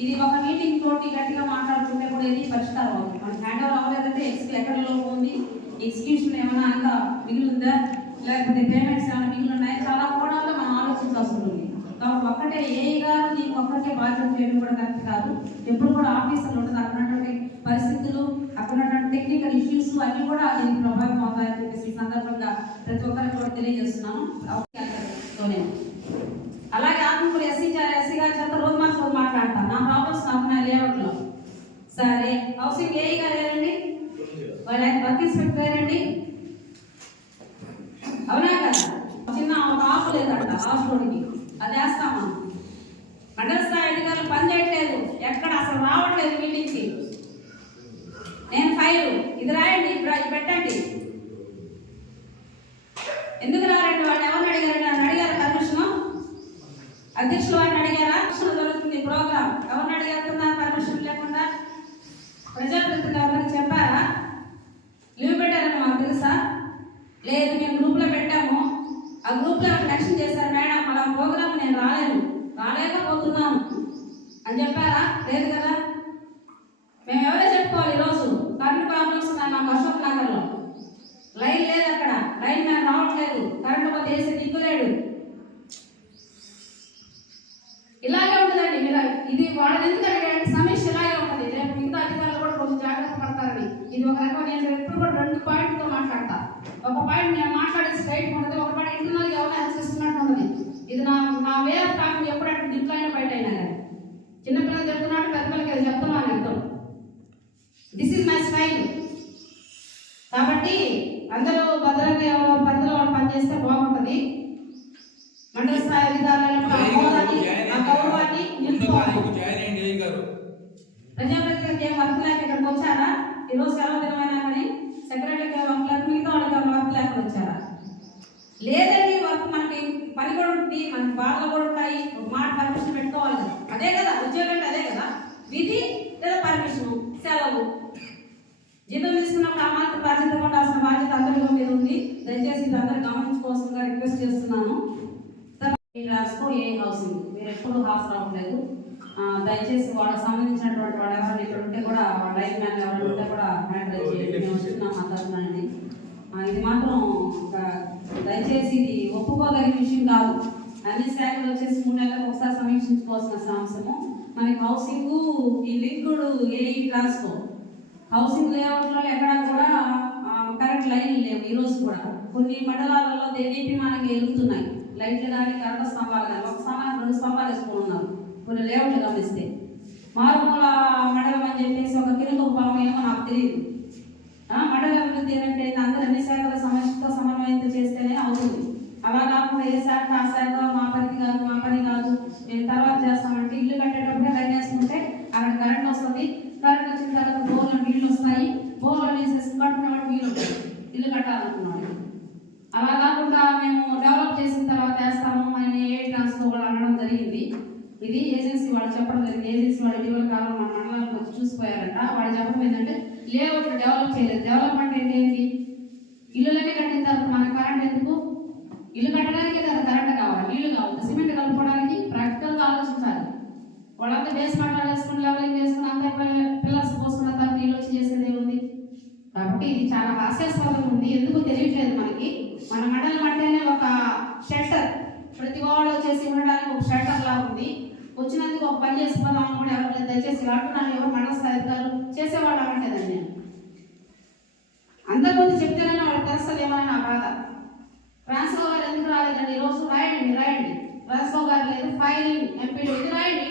ఇది ఒక మీటింగ్ తోటి గట్టిగా మాట్లాడుతుంటే కూడా ఇది పరిష్కారం అవుతుంది. మనకి హ్యాండ్ ఓవర్ అవ్వలేదంటే ఎక్స్ ఎక్కడ లోపం ఉంది? ఎగ్జిక్యూషన్ ఏమైనా అంత మిగిలిందా? లేకపోతే పేమెంట్స్ ఏమైనా మిగిలి ఉన్నాయి చాలా కోణాల్లో మనం ఆలోచించాల్సి ఉంటుంది. కాబట్టి ఒక్కటే ఏ గారు నీకు ఒక్కటే బాధ్యత చేయడం కూడా కరెక్ట్ కాదు. ఎప్పుడు కూడా ఆఫీసర్లు ఉంటుంది. అక్కడ ఉన్నటువంటి పరిస్థితులు అక్కడ ఉన్నటువంటి టెక్నికల్ ఇష్యూస్ అన్ని కూడా దీనికి ప్రభావం అవుతాయని చెప్పేసి సందర్భంగా ప్రతి ఒక్కరికి కూడా తెలియజేస్తున్నాను. లేఅవుట్లో. సరే హౌసింగ్ ఏ గారు లేరండి వాళ్ళ వర్క్ ఇన్స్పెక్టర్ గారండి? అవునా కదా? చిన్న ఆఫ్ లేదంట ఆఫ్ రోడ్కి అది వేస్తామా? మండల స్థాయి అధికారులు పని చేయట్లేదు. ఎక్కడ అసలు రావట్లేదు మీటింగ్కి. నేను ఫైల్. ఇది రాయండి ఇప్పుడు అది పెట్టండి. ఎందుకు రారండి? వాళ్ళు ఎవరిని అడిగారండి? నన్ను అడిగారు పర్మిషన్? అధ్యక్షులు వారిని అడిగారా? దొరుకుతుంది ప్రోగ్రామ్. ఎవరిని అడిగారుతున్నా పర్మిషన్ ప్రజాప్రతినిధులు ఎవరికి చెప్పారా? లీవ్ పెట్టారని మాకు తెలుసా? లేదు మేము గ్రూప్లో పెట్టాము. ఆ గ్రూప్లో రక్షణ చేశారు మేడం మన ప్రోగ్రామ్ నేను రాలేను రాలేకపోతున్నాను. అని చెప్పారా? లేదు కదా? మేము ఎవరే చెప్పుకోవాలి ఈరోజు. కరెంట్ ప్రాబ్లమ్స్ ఉన్నాయి మాకు అశోక్ నగర్లో. లైన్ లేదు అక్కడ. లైన్ నాకు రావట్లేదు. కరెంట్ పోతే వేసి దిక్కులేడు ఇలాగే ఉంటుందండి మీరు ఇది వాళ్ళని ఎందుకు అడిగారంటే సమీక్ష ఇలాగే ఉంటుంది రేపు మిగతా అధికారులు కూడా కొంచెం జాగ్రత్త పడతారని ఇది ఒక రకం నేను ఎప్పుడు కూడా రెండు పాయింట్తో మాట్లాడతా ఒక పాయింట్ నేను మాట్లాడేది స్ట్రైట్ ఉంటుంది ఒక పాయింట్ ఇంటర్నల్ ఎవరైనా హెచ్చరిస్తున్నట్టు ఉంటుంది ఇది నా నా వే ఆఫ్ టాకింగ్ ఎప్పుడంటే ఇంట్లో అయినా బయట అయినా కానీ చిన్నపిల్లలు చెప్తున్నాడు పెద్ద పిల్లలకి అది చెప్తున్నాను అర్థం దిస్ ఇస్ మై స్టైల్ కాబట్టి అందరూ భద్రంగా ఎవరో వాళ్ళు పనిచేస్తే బాగుంటుంది. మండల స్థాయి అధికారులను గౌరవాన్ని నిలుపుకోవాలి. ఏ గారు. ప్రజాప్రతినిధులకు ఏం వర్క్ లేక ఇక్కడికి వచ్చారా? ఈరోజు సెలవు దినమైనా కానీ సెక్రటరీకి వర్క్ లేక మిగతా వాళ్ళకి వర్క్ లేక వచ్చారా? లేదండి వర్క్ మనకి పని కూడా ఉంటుంది మనకి బాధలు కూడా ఉంటాయి. ఒక మాట పర్మిషన్ పెట్టుకోవాలి అదే కదా ఉద్యోగం అంటే అదే కదా. విధి లేదా పర్మిషన్? సెలవు జీతం తీసుకున్నప్పుడు ఆ మాత్రం బాధ్యత ఉండాల్సిన బాధ్యత అందరిలో మీద ఉంది దయచేసి అందరూ గమనించుకోవాల్సిందిగా రిక్వెస్ట్ చేస్తున్నాను రాసుకో ఏ హౌసింగ్ మీరు ఎప్పుడు హాస్ రావట్లేదు దయచేసి వాళ్ళకి సంబంధించినటువంటి వాళ్ళు ఎవరైనా ఇక్కడ ఉంటే కూడా లైన్ మ్యాన్ ఎవరైనా ఉంటే కూడా హ్యాండిల్ చేయండి మేము వస్తున్నాం మా తరఫున అండి ఆ, ఇది మాత్రం ఒక దయచేసి ఇది ఒప్పుకోదగిన విషయం కాదు అన్ని శాఖలు వచ్చేసి మూడు నెలలకు ఒకసారి సమీక్షించుకోవాల్సిన అంశము మనకి హౌసింగ్ ఈ లింకుడు ఏ ట్రాన్స్కో హౌసింగ్ లేఅవుట్లో ఎక్కడ కూడా కరెంట్ లైన్లు లేవు ఈ రోజు కూడా. కొన్ని మండలాలలో దేదీపి మనకి వెలుగుతున్నాయి లైట్లు కానీ కరెంట్ స్తంభాలు కానీ ఒక స్తంభానికి రెండు స్తంభాలు వేసుకుని ఉన్నారు. కొన్ని లేఅవుట్లు గమనిస్తే. మారుమూల మండలం అని చెప్పేసి ఒక కిరుకు పాము ఏమో నాకు తెలియదు మండల అభివృద్ధి ఏంటంటే అందరూ అన్ని శాఖల సమస్యతో సమన్వయంతో చేస్తేనే అవుతుంది. అలా కాకుండా ఏ శాఖ ఆ శాఖ మా పని కాదు మా పని కాదు మేము తర్వాత చేస్తామంటే ఇల్లు కట్టేటప్పుడే లైన్ వేసుకుంటే అక్కడ కరెంట్ వస్తుంది. కరెంట్ వచ్చిన తర్వాత బోర్లో నీళ్ళు వస్తాయి. బోర్లో వేసేసి నీళ్ళు అనుకున్నాడు అలా కాకుండా మేము డెవలప్ చేసిన తర్వాత వేస్తాము అని ఏ ట్రాన్స్లో కూడా అనడం జరిగింది. ఇది ఏజెన్సీ వాళ్ళు చెప్పడం జరిగింది. ఏజెన్సీ వాళ్ళు ఇటీవల కాలం మన మండలానికి వచ్చి చూసిపోయారంట. వాళ్ళు చెప్పడం ఏంటంటే లేఅవుట్ డెవలప్ చేయలేదు. డెవలప్మెంట్ ఏంటి ఏంటి? ఇల్లులనే కట్టిన తర్వాత మనకు కరెంట్ ఎందుకు? ఇల్లు కట్టడానికి కదా కరెంట్ కావాలి. ఇల్లు కావాలి. కాబట్టి ఇది చాలా హాస్యాస్పదం ఉంది. ఎందుకు తెలియట్లేదు మనకి. మన మండలం అంటేనే ఒక షెల్టర్ ప్రతి వాడు వచ్చేసి ఉండడానికి ఒక షెల్టర్ లా ఉంది. వచ్చినందుకు ఒక పని చేసుకోదాం కూడా ఎవరు దయచేసి అంటున్నాను ఎవరు మండల అధికారులు చేసేవాళ్ళు అనట్లేదండి నేను అందరి ముందు చెప్తేనే వాళ్ళకి తెలుస్తుంది ఏమని నా బాధ. రాసుకోవాలి గారు ఎందుకు రాలేదండి? ఈరోజు రోజు రాయండి రాయండి. ట్రాన్స్ఫర్ లేదు. ఫైల్ ఎంపీ ఇది రాయండి.